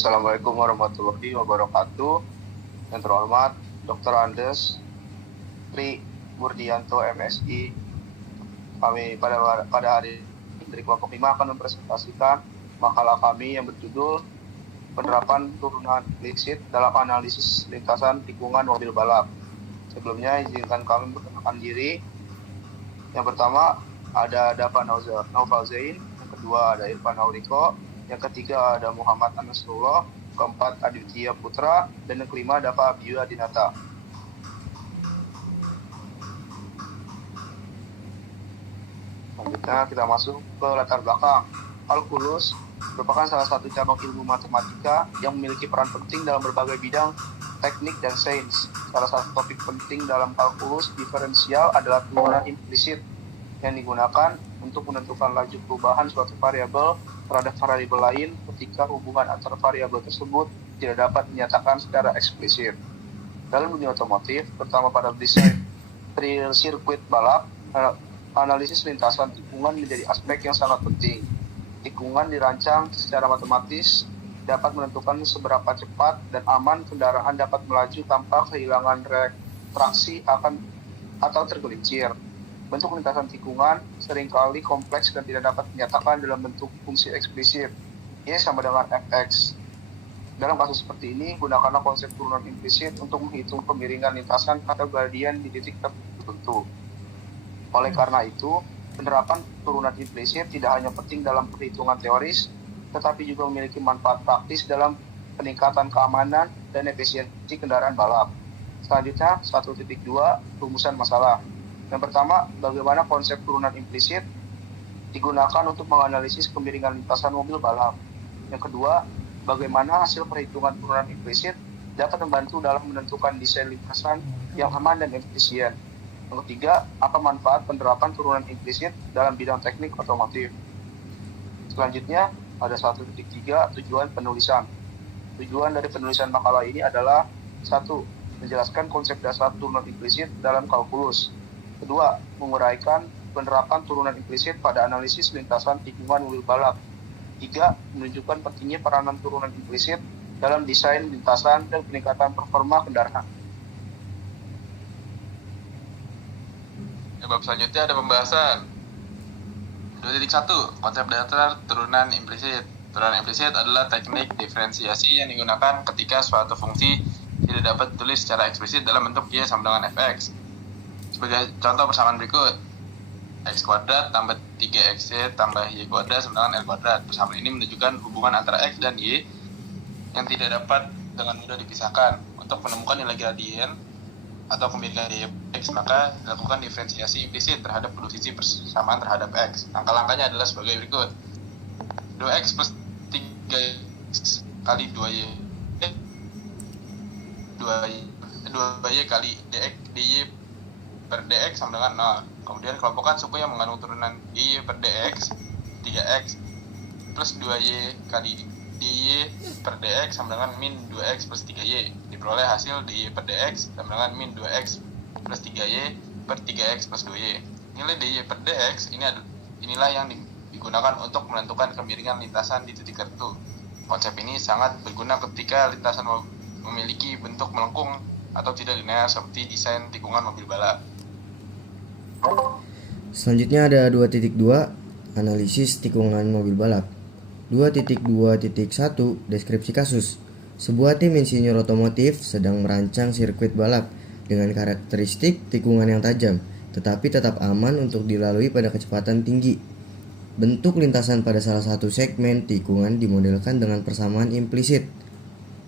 Assalamualaikum warahmatullahi wabarakatuh. Yang terhormat Dr. Andes Tri Burdianto MSI. Kami pada hari ini dari kelompok 5 akan mempresentasikan makalah kami yang berjudul Penerapan Turunan Implisit dalam Analisis Lintasan Tikungan Mobil Balap. Sebelumnya izinkan kami memperkenalkan diri. Yang pertama ada Dava Naufal-Zain, yang kedua ada Irfan Auriko, yang ketiga ada Muhammad Anasrullah, keempat Aditya Putra, dan yang kelima Dava Abiyu Adinata. Selanjutnya kita masuk ke latar belakang. Kalkulus merupakan salah satu cabang ilmu matematika yang memiliki peran penting dalam berbagai bidang teknik dan sains. Salah satu topik penting dalam kalkulus diferensial adalah turunan implisit yang digunakan untuk menentukan laju perubahan suatu variabel terhadap variabel lain ketika hubungan antara variabel tersebut tidak dapat dinyatakan secara eksplisit. Dalam dunia otomotif, terutama pada desain real sirkuit balap, analisis lintasan tikungan menjadi aspek yang sangat penting. Tikungan dirancang secara matematis dapat menentukan seberapa cepat dan aman kendaraan dapat melaju tanpa kehilangan traksi atau tergelincir. Bentuk lintasan tikungan seringkali kompleks dan tidak dapat dinyatakan dalam bentuk fungsi eksplisit. Ini sama dengan fx. Dalam kasus seperti ini, gunakanlah konsep turunan implisit untuk menghitung kemiringan lintasan atau gradien di titik tertentu. Oleh karena itu, penerapan turunan implisit tidak hanya penting dalam perhitungan teoris, tetapi juga memiliki manfaat praktis dalam peningkatan keamanan dan efisiensi kendaraan balap. Selanjutnya, 1.2 rumusan masalah. Yang pertama, bagaimana konsep turunan implisit digunakan untuk menganalisis kemiringan lintasan mobil balap. Yang kedua, bagaimana hasil perhitungan turunan implisit dapat membantu dalam menentukan desain lintasan yang aman dan efisien. Yang ketiga, apa manfaat penerapan turunan implisit dalam bidang teknik otomotif. Selanjutnya, ada 1.3 tujuan penulisan. Tujuan dari penulisan makalah ini adalah 1. Menjelaskan konsep dasar turunan implisit dalam kalkulus. Kedua, menguraikan penerapan turunan implisit pada analisis lintasan tikungan mobil balap. 3. Menunjukkan pentingnya peranan turunan implisit dalam desain lintasan dan peningkatan performa kendaraan. Bab selanjutnya ada pembahasan 2.1 konsep dasar turunan implisit. Turunan implisit adalah teknik diferensiasi yang digunakan ketika suatu fungsi tidak dapat ditulis secara eksplisit dalam bentuk y sama dengan fx. Sebagai contoh persamaan berikut, x kuadrat tambah 3xy tambah y kuadrat sama dengan l kuadrat. Persamaan ini menunjukkan hubungan antara x dan y yang tidak dapat dengan mudah dipisahkan. Untuk menemukan nilai gradien atau kemiringan y x, maka dilakukan diferensiasi implisit terhadap posisi persamaan terhadap x. Langkah-langkahnya adalah sebagai berikut. 2x plus 3x kali 2y 2y kali dx dy per dx sama dengan 0. Kemudian kelompokkan suku yang mengandung turunan dy per dx 3x plus 2y kali dy per dx sama dengan min 2x plus 3y. Diperoleh hasil dy per dx sama dengan min 2x plus 3y per 3x plus 2y. Nilai dy per dx inilah yang digunakan untuk menentukan kemiringan lintasan di titik tertentu. Konsep ini sangat berguna ketika lintasan memiliki bentuk melengkung atau tidak linear seperti desain tikungan mobil balap. Selanjutnya ada 2.2 analisis tikungan mobil balap. 2.2.1 deskripsi kasus. Sebuah tim insinyur otomotif sedang merancang sirkuit balap dengan karakteristik tikungan yang tajam, tetapi tetap aman untuk dilalui pada kecepatan tinggi. Bentuk lintasan pada salah satu segmen tikungan dimodelkan dengan persamaan implisit.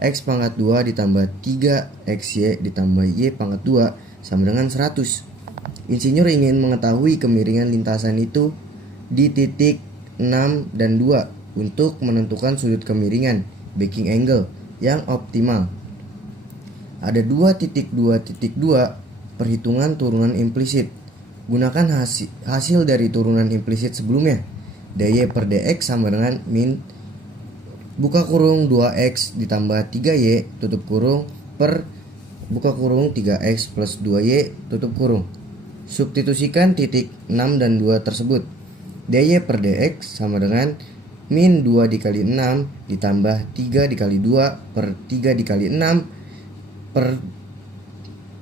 X pangkat 2 ditambah 3XY ditambah Y pangkat 2 sama dengan 100. Insinyur ingin mengetahui kemiringan lintasan itu di titik 6 dan 2 untuk menentukan sudut kemiringan backing angle yang optimal. Ada 2.2.2 perhitungan turunan implisit. Gunakan hasil dari turunan implisit sebelumnya. dy per dx sama dengan min buka kurung 2x ditambah 3y tutup kurung per buka kurung 3x plus 2y tutup kurung. Substitusikan titik 6 dan 2 tersebut. dy per dx sama dengan min 2 dikali 6 ditambah 3 dikali 2 per 3 dikali 6 per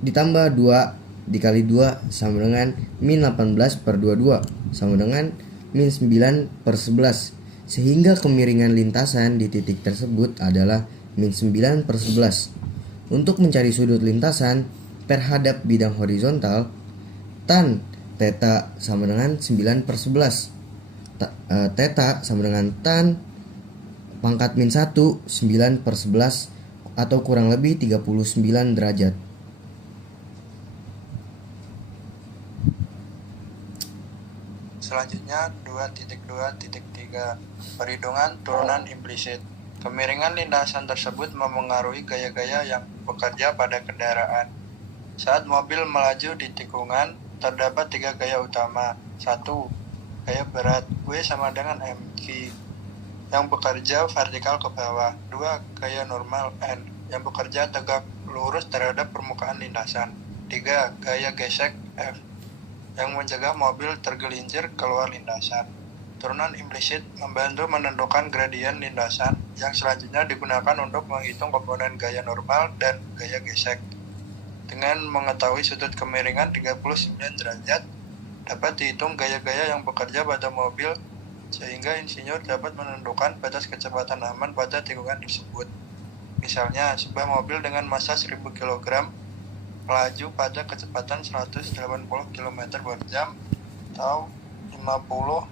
ditambah 2 dikali 2 sama dengan min 18 per 22 sama dengan min 9 per 11, sehingga kemiringan lintasan di titik tersebut adalah min 9 per 11. Untuk mencari sudut lintasan terhadap bidang horizontal, tan theta sama dengan 9 per 11. Theta sama dengan tan pangkat min 1 9 per 11 atau kurang lebih 39 derajat. Selanjutnya 2.2.3 perhitungan turunan implisit. Kemiringan lintasan tersebut memengaruhi gaya-gaya yang bekerja pada kendaraan. Saat mobil melaju di tikungan, terdapat 3 gaya utama. 1. Gaya berat W sama dengan mg yang bekerja vertikal ke bawah. 2. Gaya normal N yang bekerja tegak lurus terhadap permukaan lintasan. 3. Gaya gesek F yang mencegah mobil tergelincir keluar lintasan. Turunan implisit membantu menentukan gradien lintasan yang selanjutnya digunakan untuk menghitung komponen gaya normal dan gaya gesek. Dengan mengetahui sudut kemiringan 39 derajat, dapat dihitung gaya-gaya yang bekerja pada mobil sehingga insinyur dapat menentukan batas kecepatan aman pada tikungan tersebut. Misalnya, sebuah mobil dengan massa 1000 kg melaju pada kecepatan 180 km per jam atau 50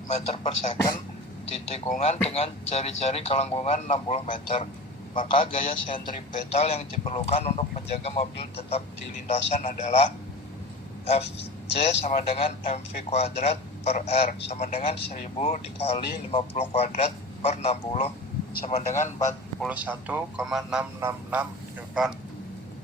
meter per second di tikungan dengan jari-jari kelengkungan 60 meter. Maka gaya sentripetal yang diperlukan untuk menjaga mobil tetap di lintasan adalah Fc sama dengan mv kuadrat per R sama dengan 1000 dikali 50 kuadrat per 60 sama dengan 41,666 Newton.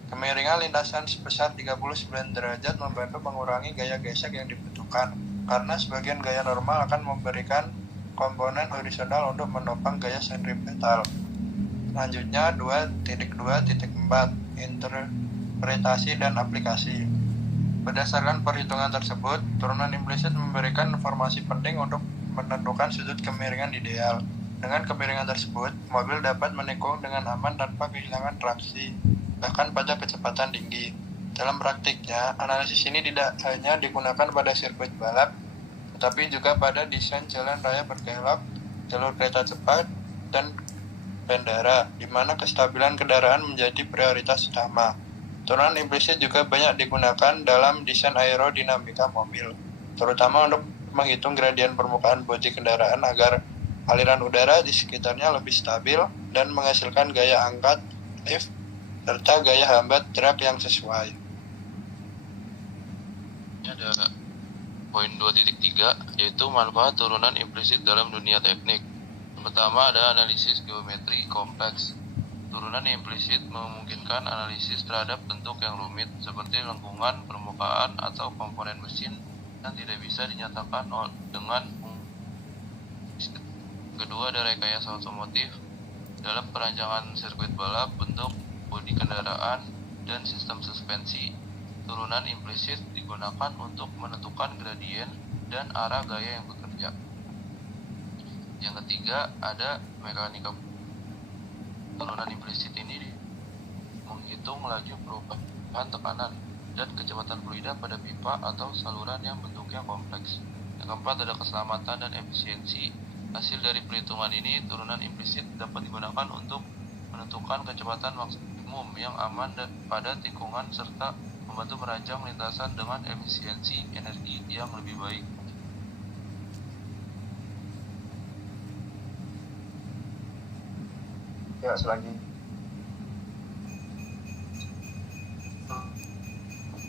Kemiringan lintasan sebesar 39 derajat membantu mengurangi gaya gesek yang dibutuhkan, karena sebagian gaya normal akan memberikan komponen horizontal untuk menopang gaya sentripetal. Selanjutnya 2.2.4 interpretasi dan aplikasi. Berdasarkan perhitungan tersebut, turunan implisit memberikan informasi penting untuk menentukan sudut kemiringan ideal. Dengan kemiringan tersebut, mobil dapat menikung dengan aman tanpa kehilangan traksi, bahkan pada kecepatan tinggi. Dalam praktiknya, analisis ini tidak hanya digunakan pada sirkuit balap, tetapi juga pada desain jalan raya berkelok, jalur kereta cepat, dan bandara, di mana kestabilan kendaraan menjadi prioritas utama. Turunan implisit juga banyak digunakan dalam desain aerodinamika mobil, terutama untuk menghitung gradien permukaan bodi kendaraan agar aliran udara di sekitarnya lebih stabil dan menghasilkan gaya angkat, lift, serta gaya hambat truk yang sesuai. Ini ada poin 2.3, yaitu manfaat turunan implisit dalam dunia teknik. Yang pertama ada analisis geometri kompleks. Turunan implisit memungkinkan analisis terhadap bentuk yang rumit seperti lengkungan, permukaan, atau komponen mesin yang tidak bisa dinyatakan dengan kedua ada rekayasa otomotif dalam perancangan sirkuit balap, bentuk bodi kendaraan, dan sistem suspensi. Turunan implisit digunakan untuk menentukan gradien dan arah gaya yang bekerja. Yang ketiga ada mekanika. Turunan implisit ini menghitung laju perubahan tekanan dan kecepatan fluida pada pipa atau saluran yang bentuknya kompleks. Yang keempat ada keselamatan dan efisiensi. Hasil dari perhitungan ini, turunan implisit dapat digunakan untuk menentukan kecepatan maksimum yang aman dan pada tikungan serta membantu merancang lintasan dengan efisiensi energi yang lebih baik. Ya, selanjutnya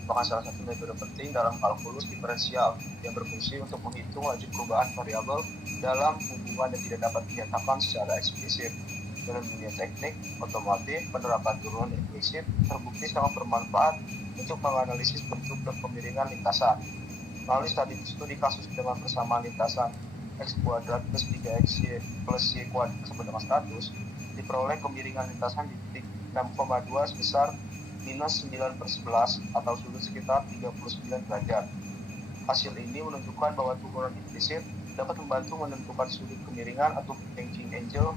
merupakan salah satu metode penting dalam kalkulus diferensial yang berfungsi untuk menghitung laju perubahan variabel dalam hubungan yang tidak dapat dinyatakan secara eksplisit. Dalam dunia teknik otomotif, penerapan turunan implisit terbukti sangat bermanfaat untuk menganalisis bentuk dan kemiringan lintasan. Melalui studi kasus dengan persamaan lintasan x kuadrat plus 3xy plus y kuadrat sama dengan 100, diperoleh kemiringan lintasan di titik 6,2 sebesar minus 9 per 11 atau sudut sekitar 39 derajat. Hasil ini menunjukkan bahwa turunan implisit dapat membantu menentukan sudut kemiringan atau banking angle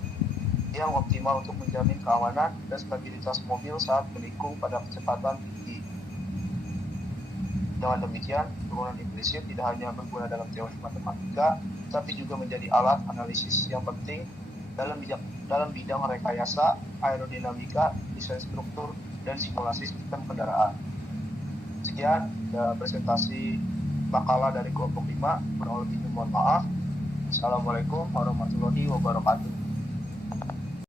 yang optimal untuk menjamin keamanan dan stabilitas mobil saat menikung pada kecepatan tinggi. Dengan demikian, turunan implisit tidak hanya berguna dalam teori matematika, tapi juga menjadi alat analisis yang penting dalam bidang rekayasa, aerodinamika, desain struktur, dan simulasi sistem kendaraan. Sekian presentasi makalah dari kelompok 5. Kurang lebihnya mohon maaf. Assalamualaikum warahmatullahi wabarakatuh.